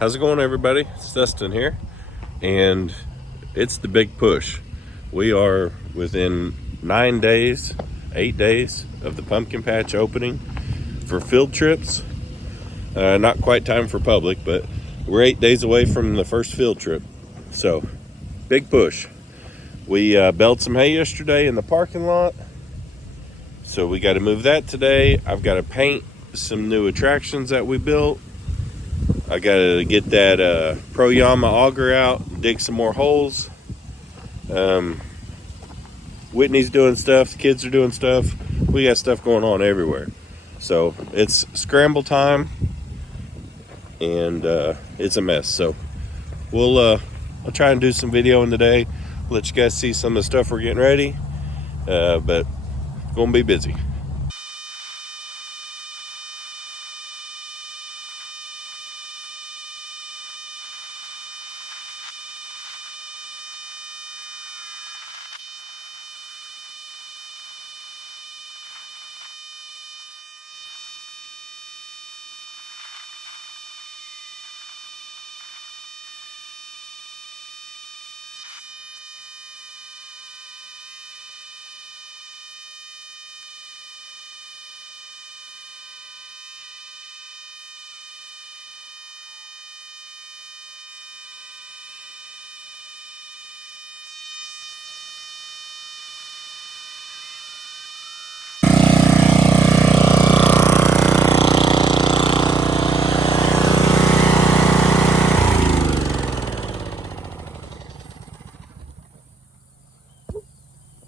How's it going, everybody? It's Dustin here, and it's the big push. We are within 9 days, 8 days of the pumpkin patch opening for field trips. Not quite time for public, but we're 8 days away from the first field trip. So, big push. We baled some hay yesterday in the parking lot, so we got to move that today. I've got to paint some new attractions that we built. I gotta get that Pro Yama auger out, dig some more holes. Whitney's doing stuff, the kids are doing stuff. We got stuff going on everywhere. So it's scramble time, and it's a mess. So I'll try and do some video in the day, let you guys see some of the stuff we're getting ready. But gonna be busy.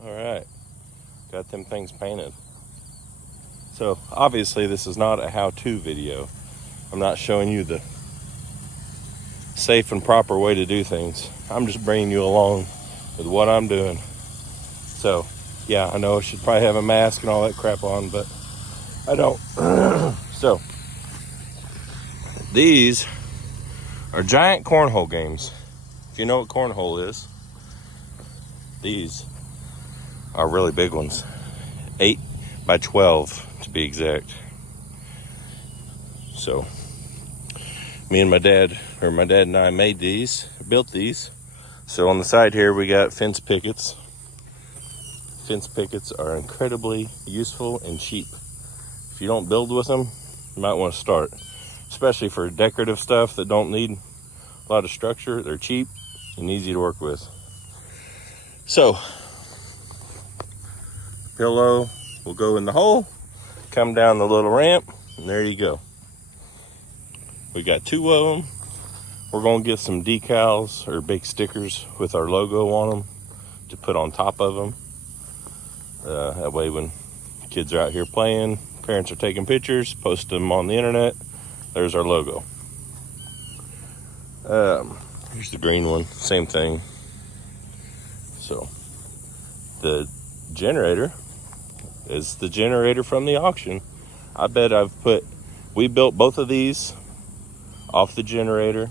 All right, got them things painted. So obviously this is not a how-to video. I'm not showing you the safe and proper way to do things. I'm just bringing you along with what I'm doing. So yeah, I know I should probably have a mask and all that crap on, but I don't. So these are giant cornhole games. If you know what cornhole is, these are really big ones. 8 by 12 to be exact. So me and my dad and I made these, built these. So on the side here we got fence pickets. Fence pickets are incredibly useful and cheap. If you don't build with them, you might want to start. Especially for decorative stuff that don't need a lot of structure. They're cheap and easy to work with. So, pillow will go in the hole, come down the little ramp, and there you go. We got 2 of them. We're going to get some decals or big stickers with our logo on them to put on top of them. That way when kids are out here playing, parents are taking pictures, post them on the internet, there's our logo. Here's the green one, same thing. So the generator is the generator from the auction. I bet we built both of these off the generator,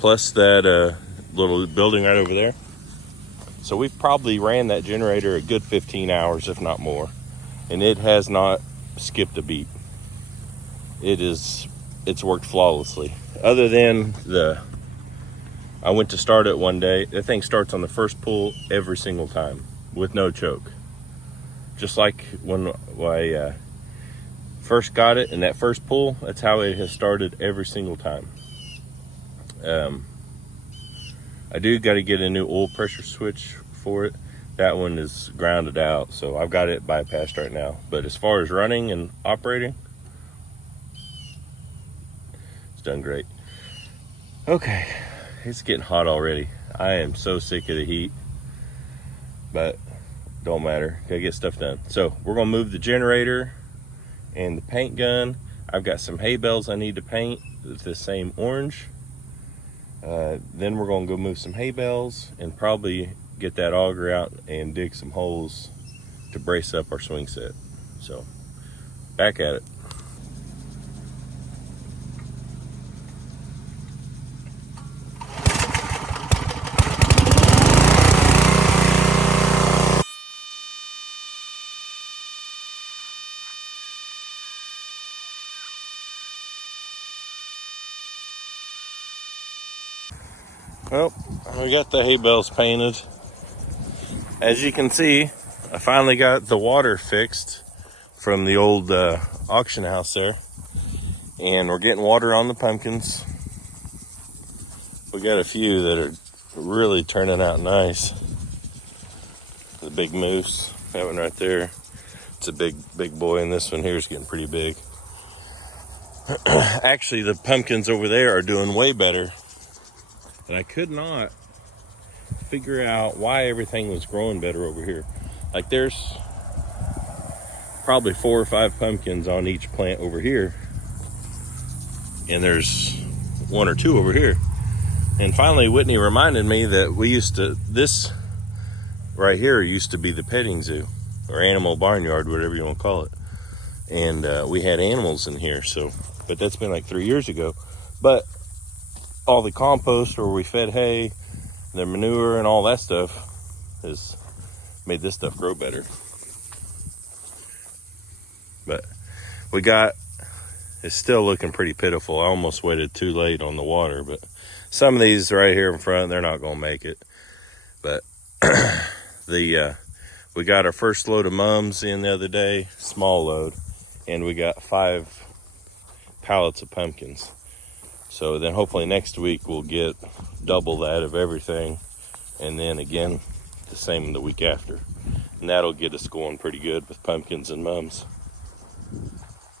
plus that little building right over there. So we've probably ran that generator a good 15 hours, if not more. And it has not skipped a beat. It's worked flawlessly. Other than I went to start it one day. That thing starts on the first pull every single time with no choke. Just like when I first got it, and that first pull, that's how it has started every single time. I do got to get a new oil pressure switch for it. That one is grounded out, so I've got it bypassed right now. But as far as running and operating, it's done great. Okay, it's getting hot already. I am so sick of the heat, but don't matter. Gotta get stuff done. So we're gonna move the generator and the paint gun. I've got some hay bales I need to paint with the same orange. Then we're gonna go move some hay bales and probably get that auger out and dig some holes to brace up our swing set. So back at it. Well, we got the hay bales painted. As you can see, I finally got the water fixed from the old auction house there. And we're getting water on the pumpkins. We got a few that are really turning out nice. The big moose, that one right there. It's a big boy, and this one here is getting pretty big. Actually, the pumpkins over there are doing way better. And I could not figure out why everything was growing better over here. Like there's probably 4 or 5 pumpkins on each plant over here. And there's 1 or 2 over here. And finally, Whitney reminded me that this right here used to be the petting zoo or animal barnyard, whatever you want to call it. And we had animals in here, but that's been like 3 years ago. But all the compost where we fed hay, the manure and all that stuff has made this stuff grow better. But it's still looking pretty pitiful. I almost waited too late on the water, but some of these right here in front, they're not going to make it. But we got our first load of mums in the other day, small load, and we got 5 pallets of pumpkins. So then hopefully next week we'll get double that of everything, and then again the same the week after. And that'll get us going pretty good with pumpkins and mums.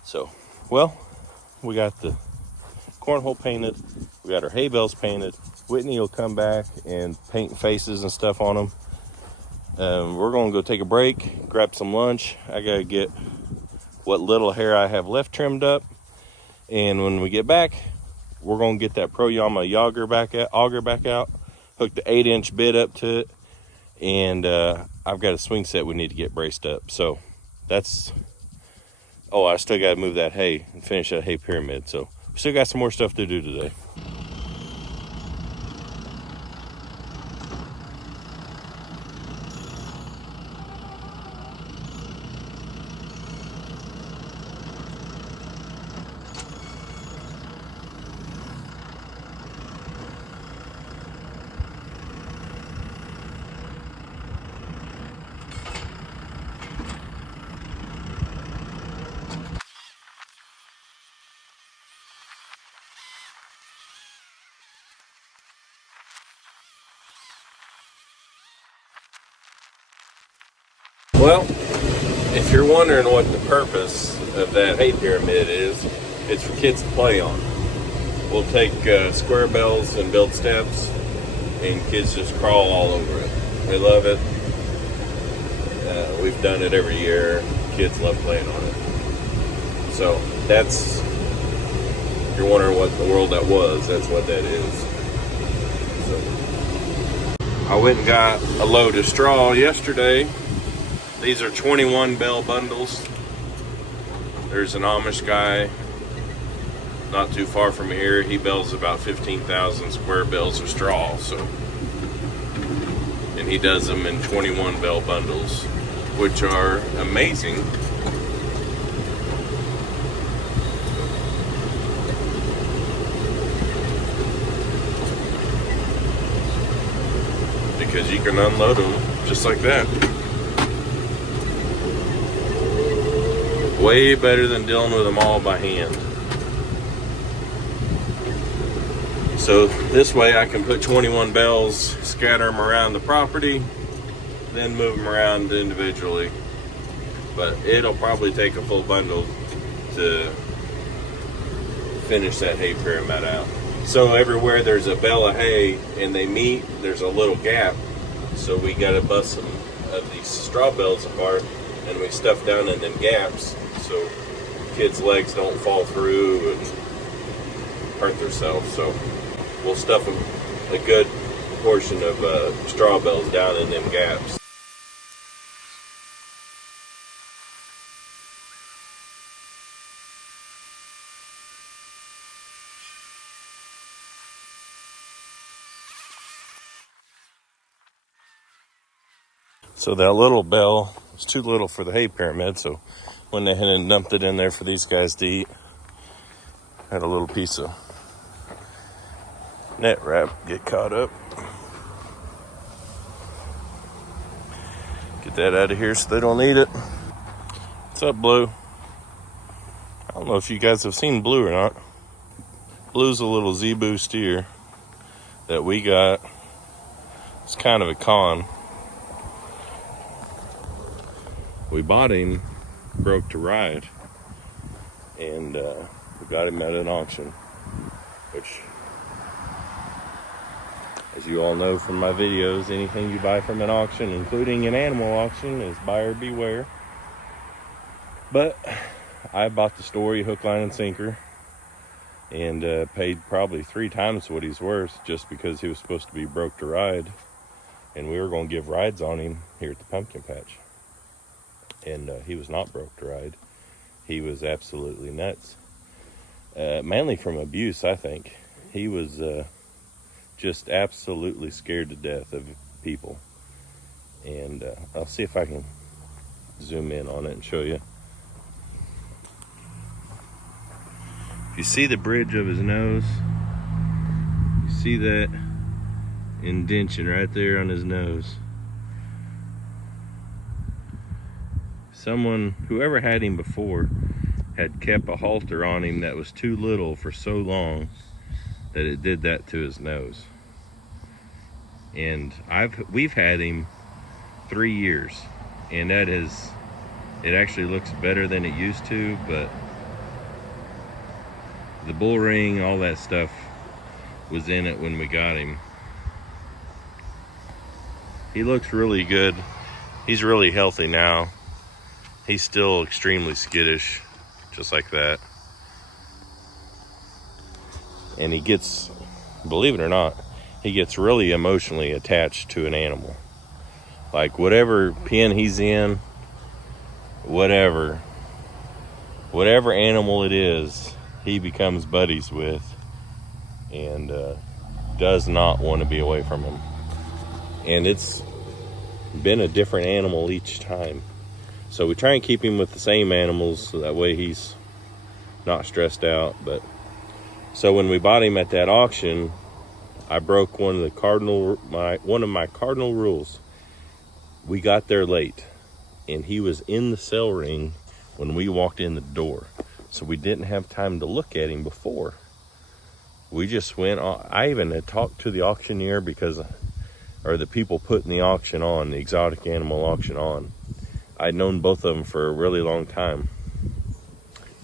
So, well, we got the cornhole painted, we got our hay bales painted. Whitney will come back and paint faces and stuff on them. We're going to go take a break, grab some lunch. I got to get what little hair I have left trimmed up. And when we get back, we're going to get that Pro-Yama auger back out, hook the 8-inch bit up to it, and I've got a swing set we need to get braced up. So that's, I still got to move that hay and finish that hay pyramid. So we still got some more stuff to do today. Well, if you're wondering what the purpose of that hay pyramid is, it's for kids to play on. We'll take square bales and build steps, and kids just crawl all over it. They love it. We've done it every year. Kids love playing on it. So that's, if you're wondering what in the world that was, that's what that is. So I went and got a load of straw yesterday. These are 21 bale bundles. There's an Amish guy not too far from here. He bales about 15,000 square bales of straw. And he does them in 21 bale bundles, which are amazing. Because you can unload them just like that. Way better than dealing with them all by hand. So this way I can put 21 bales, scatter them around the property, then move them around individually. But it'll probably take a full bundle to finish that hay pyramid out. So everywhere there's a bale of hay and they meet, there's a little gap. So we gotta bust some of these straw bales apart, and we stuff down in them gaps so kids' legs don't fall through and hurt themselves. So we'll stuff a good portion of straw bales down in them gaps. So that little bale was too little for the hay pyramid, so went ahead and dumped it in there for these guys to eat. Had a little piece of net wrap get caught up. Get that out of here so they don't eat it. What's up, Blue? I don't know if you guys have seen Blue or not. Blue's a little zebu steer that we got. It's kind of a con. We bought him broke to ride, and we got him at an auction, which, as you all know from my videos, anything you buy from an auction, including an animal auction, is buyer beware. But I bought the story hook, line, and sinker, and paid probably 3 times what he's worth just because he was supposed to be broke to ride, and we were going to give rides on him here at the pumpkin patch. And he was not broke to ride. He was absolutely nuts. Mainly from abuse, I think. He was just absolutely scared to death of people. And I'll see if I can zoom in on it and show you. If you see the bridge of his nose, you see that indention right there on his nose. Whoever had him before, had kept a halter on him that was too little for so long that it did that to his nose. And we've had him 3 years, and it actually looks better than it used to, but the bull ring, all that stuff was in it when we got him. He looks really good. He's really healthy now. He's still extremely skittish, just like that. And he gets, believe it or not, he gets really emotionally attached to an animal. Like whatever pen he's in, whatever animal it is, he becomes buddies with, and does not want to be away from him. And it's been a different animal each time. So we try and keep him with the same animals so that way he's not stressed out. But so when we bought him at that auction, I broke one of my cardinal rules. We got there late, and he was in the sale ring when we walked in the door. So we didn't have time to look at him before. We just went on. I even had talked to the auctioneer or the people putting the auction on, the exotic animal auction on. I'd known both of them for a really long time.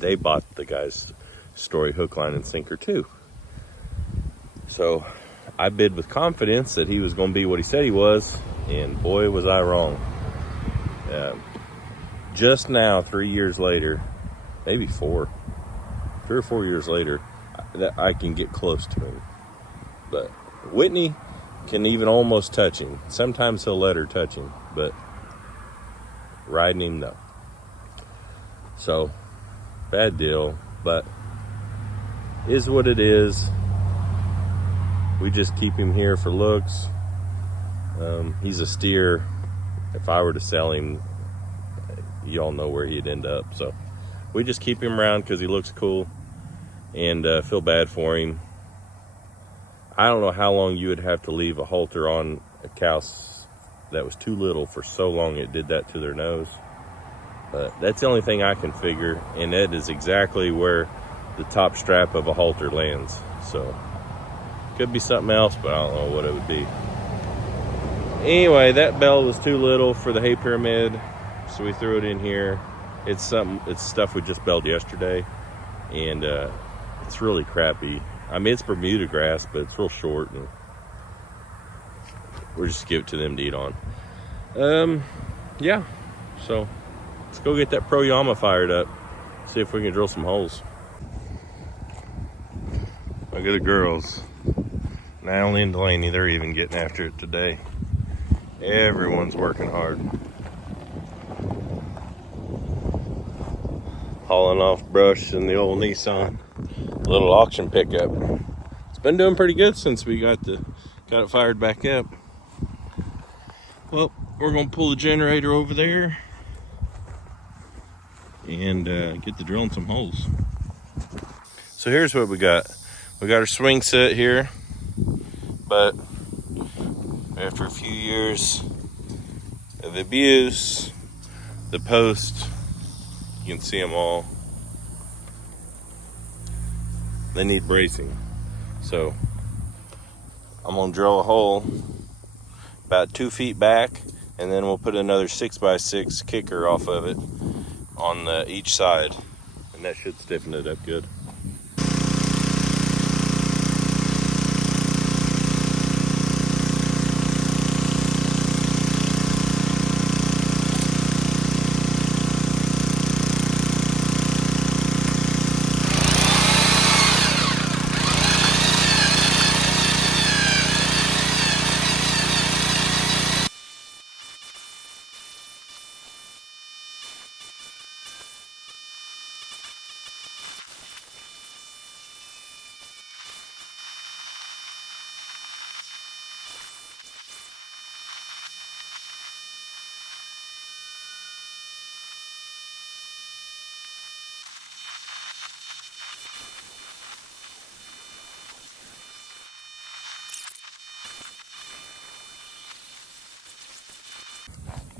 They bought the guy's story hook, line, and sinker too. So I bid with confidence that he was going to be what he said he was, and boy was I wrong. Just now, 3 years later, maybe 3 or 4 years later, that I can get close to him. But Whitney can even almost touch him. Sometimes he'll let her touch him, but riding him, no. So, bad deal, but is what it is. We just keep him here for looks. He's a steer. If I were to sell him, y'all know where he'd end up. So we just keep him around because he looks cool, and feel bad for him. I don't know how long you would have to leave a halter on a cow that was too little for so long it did that to their nose. But that's the only thing I can figure, and that is exactly where the top strap of a halter lands. So could be something else, but I don't know what it would be. Anyway, that bell was too little for the hay pyramid, so we threw it in here. It's stuff we just belled yesterday, and it's really crappy. I mean, it's Bermuda grass, but it's real short, and we'll just give it to them to eat on. Yeah, so let's go get that Pro Yama fired up, see if we can drill some holes. Look at the girls. Natalie and Delaney, they're even getting after it today. Everyone's working hard. Hauling off brush in the old Nissan. Little auction pickup. It's been doing pretty good since we got it fired back up. Well, we're gonna pull the generator over there and get to drilling some holes. So here's what we got. We got our swing set here. But after a few years of abuse, the post, you can see them all, they need bracing. So I'm gonna drill a hole about 2 feet back, and then we'll put another 6x6 kicker off of it on each side, and that should stiffen it up good.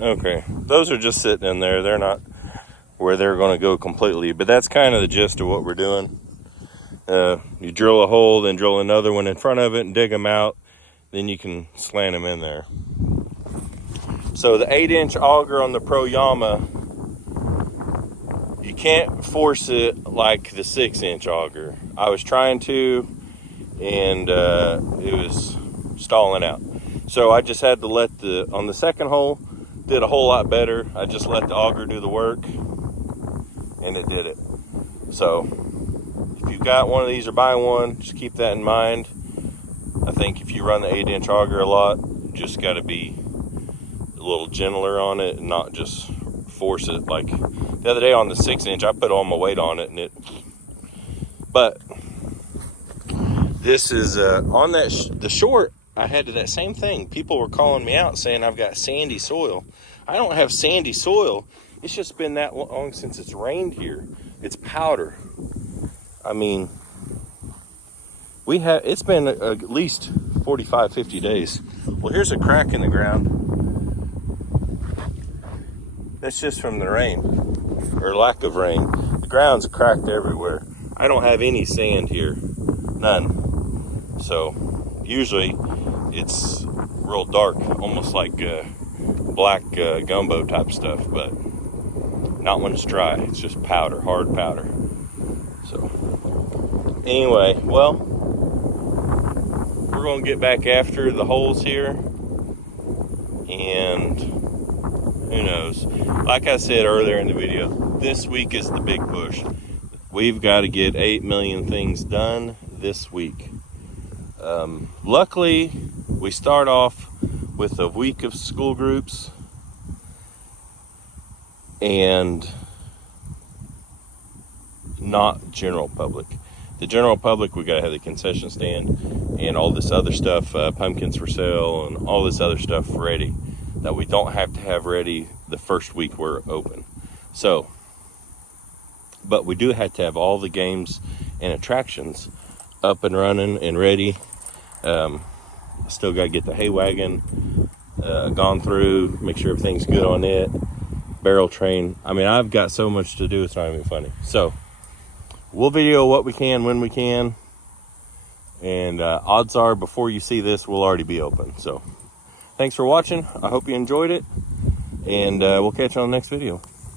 Okay, those are just sitting in there. They're not where they're going to go completely, but that's kind of the gist of what we're doing. You drill a hole, then drill another one in front of it and dig them out. Then you can slant them in there. So the 8-inch auger on the Pro Yama, you can't force it like the 6-inch auger. I was trying to, and it was stalling out. So I just had to let on the second hole, did a whole lot better. I just let the auger do the work, and it did it. So if you've got one of these or buy one, just keep that in mind. I think if you run the 8-inch auger a lot, you just got to be a little gentler on it and not just force it. Like the other day on the 6-inch, I put all my weight on it, and but this is on that the short. I had that same thing. People were calling me out saying I've got sandy soil. I don't have sandy soil. It's just been that long since it's rained here. It's powder. I mean, it's been at least 45, 50 days. Well, here's a crack in the ground. That's just from the rain, or lack of rain. The ground's cracked everywhere. I don't have any sand here, none. So usually it's real dark, almost like black gumbo type stuff, but not when it's dry. It's just powder, hard powder. So anyway, well, we're gonna get back after the holes here, and who knows? Like I said earlier in the video, this week is the big push. We've got to get 8 million things done this week. Luckily, we start off with a week of school groups, and not general public. The general public, we got to have the concession stand and all this other stuff, pumpkins for sale and all this other stuff ready that we don't have to have ready the first week we're open. So, but we do have to have all the games and attractions up and running and ready. Still got to get the hay wagon gone through, make sure everything's good on it, barrel train. I mean, I've got so much to do, it's not even funny. So we'll video what we can when we can, and odds are before you see this, we'll already be open. So thanks for watching. I hope you enjoyed it, and we'll catch you on the next video.